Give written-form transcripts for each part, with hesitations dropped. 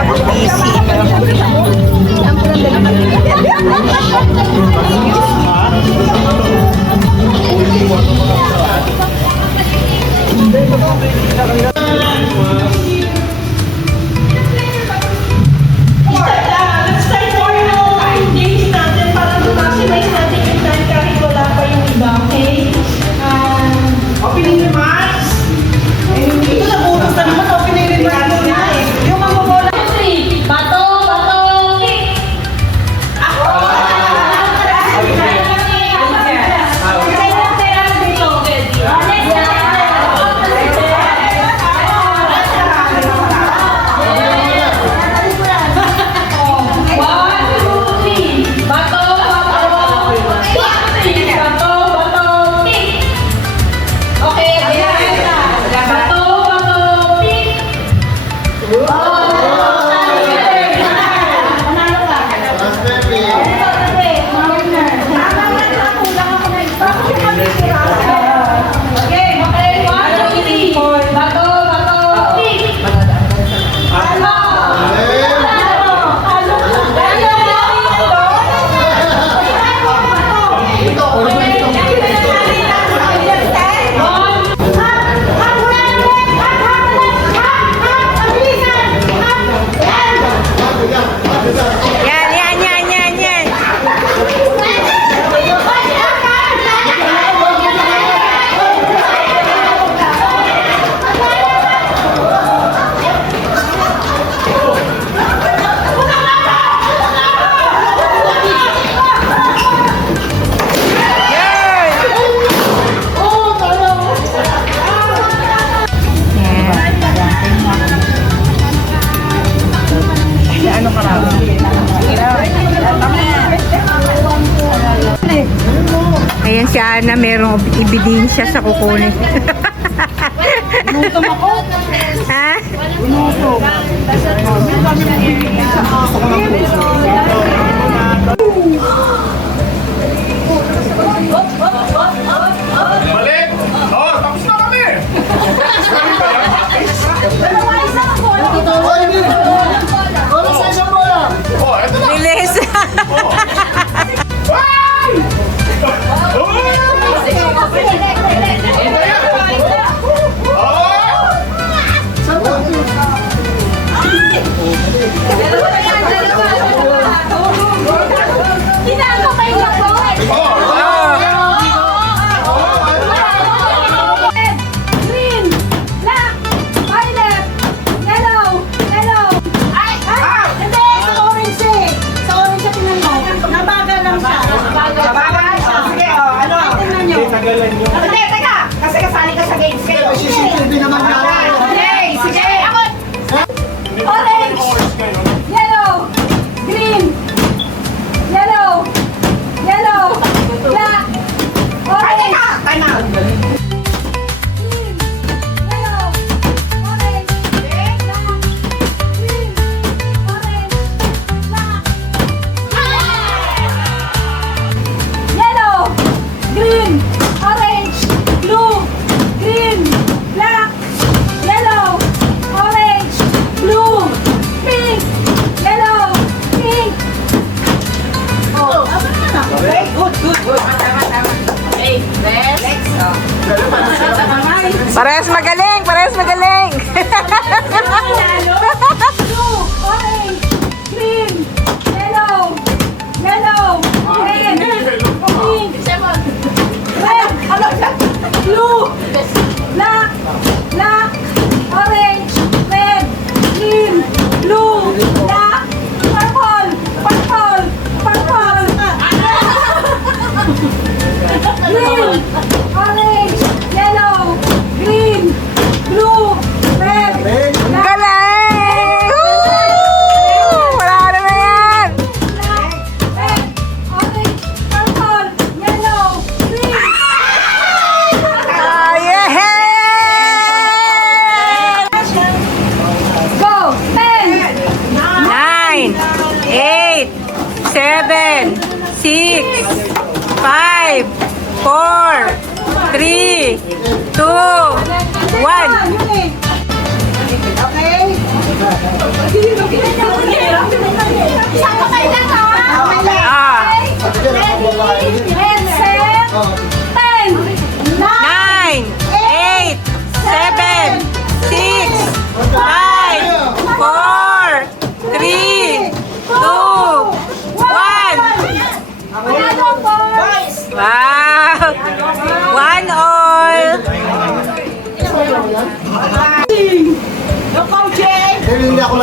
Busy. Let's start for yung games natin para ma-maximize natin yung time kahit wala pa yung iba, okay? Opening remarks. Ito na bonus na naman, opening remarks muna eh. Yung mambobola. Bato, bato, kick! Yan. Ayan si Ana, merong ebidensya sa kukunin. Gutom ako. Ha? Balik! Oo, tapos na kami! Oh, eto na! Bilis! Ay! Green, black, violet, yellow, ay, hindi, sa orange eh. Sa orange siya tingnan mo. Nabagal lang siya. Babagal? Sige, ano? Tingnan nyo. Hindi, teka. Kasi kasali ka sa games kayo. Okay, sige. Orange, yellow, green, yellow, black, Ay, orange. teka. Time out. Green, yellow, orange, black, green, orange, black. Yellow, green, orange, blue, green, black, yellow, orange, blue, pink, yellow, pink. Oh, Okay, good. Okay, next. Parehas magaling! Blue, orange, green, yellow, red, pink, red, blue, black, orange, red, green, blue, black, purple. Green, orange, yellow, green, blue, red, black, Galing! Woo! Wala na yan! red, orange, purple, yellow, green. Ah, yeah! Go! 10, 9, 8, 7, 6, 5, 4, 3, 2, 1. Okay?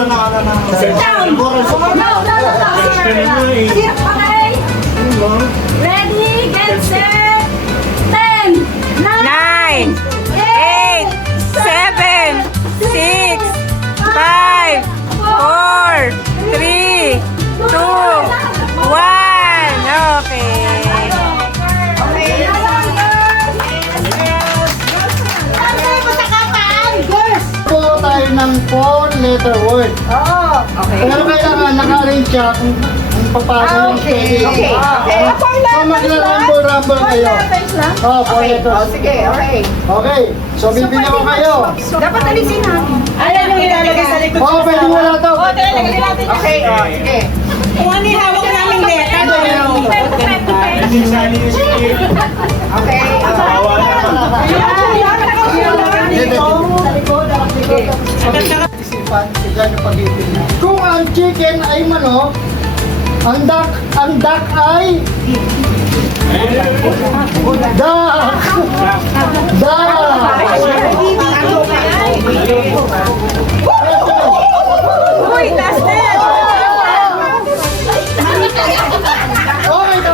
Sit down. No. Sit, okay. Ready, get set. 10, 9, 8, 7, 6, 5, 4, 3, 2, 1. Okay. Po tayo ng 4-letter word. Pero kailangan naka-arrange siya kung paano yung spelling. So magla-rumble kayo. 4 letters. Okay. So bibigyan ko kayo. Dapat alisin natin. Ayan yung ilalagay sa likod. Pwede wala to. Ilalagay natin. Okay. Sige. Kung ano yung hawak naming letter. Isipan, tignan yung pag-ibig. Kung ang chicken ay manok, ang duck ay Uy, last net! Okay na.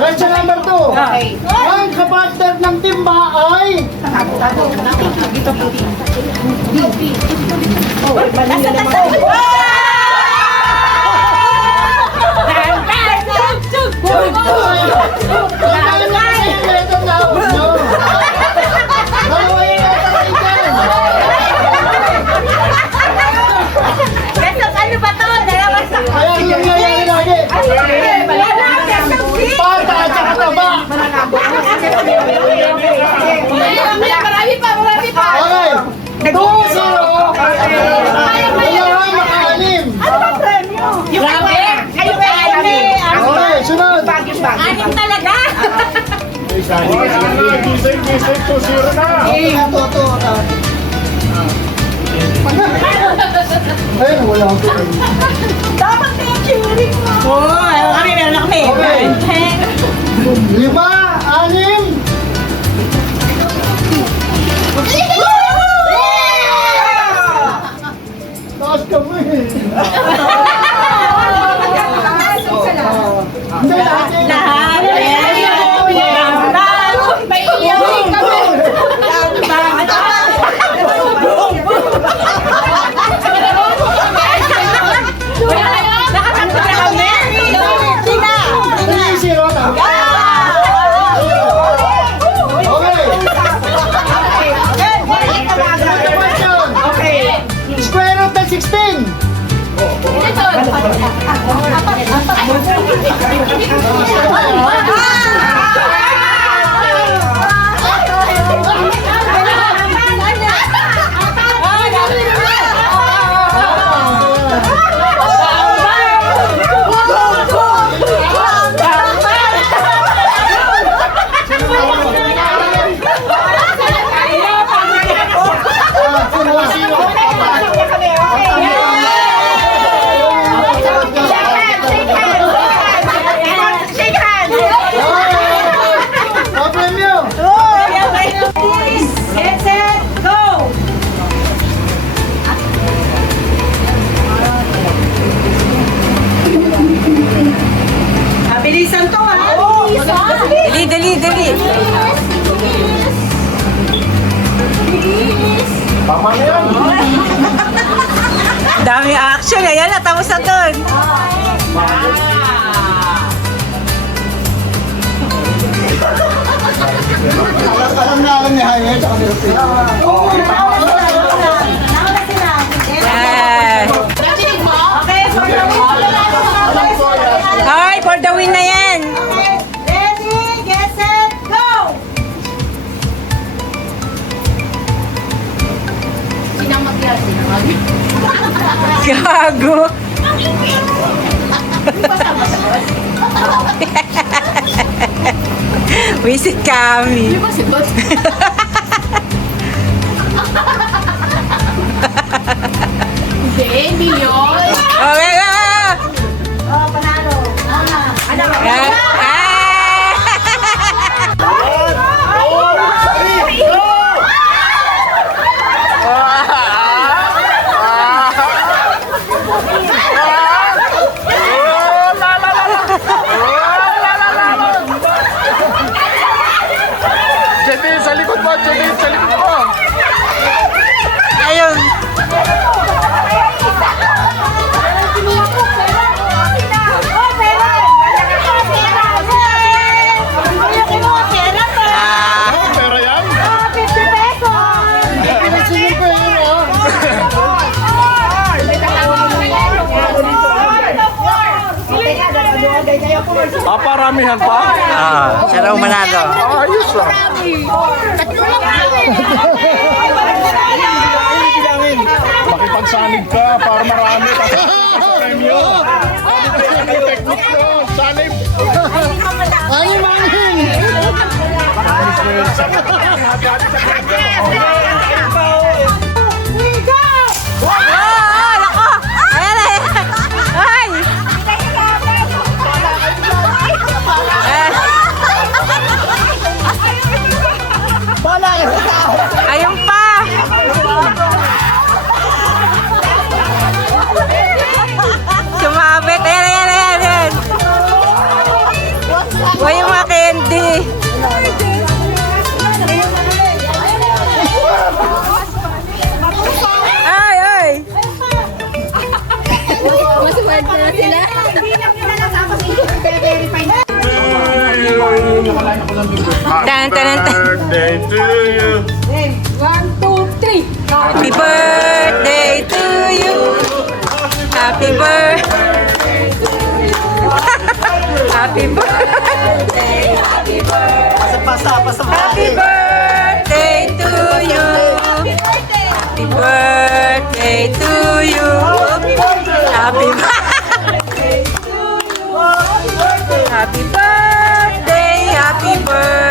Question number 2. Ang kapartner ng timba ay Kaya yung nangyayari lagi. Pata at saka taba. Okay. 2-0. Kailangan maka-anim. Okay, sunod. Anim talaga. Gising, 2-0 na. Ayun, wala akong tuloy. Dapat na yung cheering mo. Oo, ayaw kami, meron na kami. Okay. 5, 6. Taas ka mo eh. Hindi, lahat eh. Square root ng 16. Get set, go! Mabilisan to ha! Dali. Tama na yan. Dami action. Ayan na, tapos na dun. Alam ni Haya, tsaka ni Rupin. Yan. Okay, for the win. Hi, for the win na yan. Ready, get set, go! Gago. Visit kami. Baby, yun. Okay na! Oh, panalo. Ano? Jedi, sa likod mo, Jedi, sa likod mo. Ayun. Ah, Pera yan? Sino pa yun, oh? Paramihan pa? siya raw manalo. Ayos ah. Makipagsanib ka para marami kasi sa premyo. Ano technique yun? Sanib. Angin, angin! Ah, nako! Ayan na! Ay! Ayun pa! Sumabit! Ayan! Uy, yung mga candy! Ay! Tan, tan, tan. Birthday to you. Happy birthday to you. Happy birthday. Happy birthday. Happy birthday to you. Happy birthday to you. Happy birthday. Happy birthday. Happy birthday.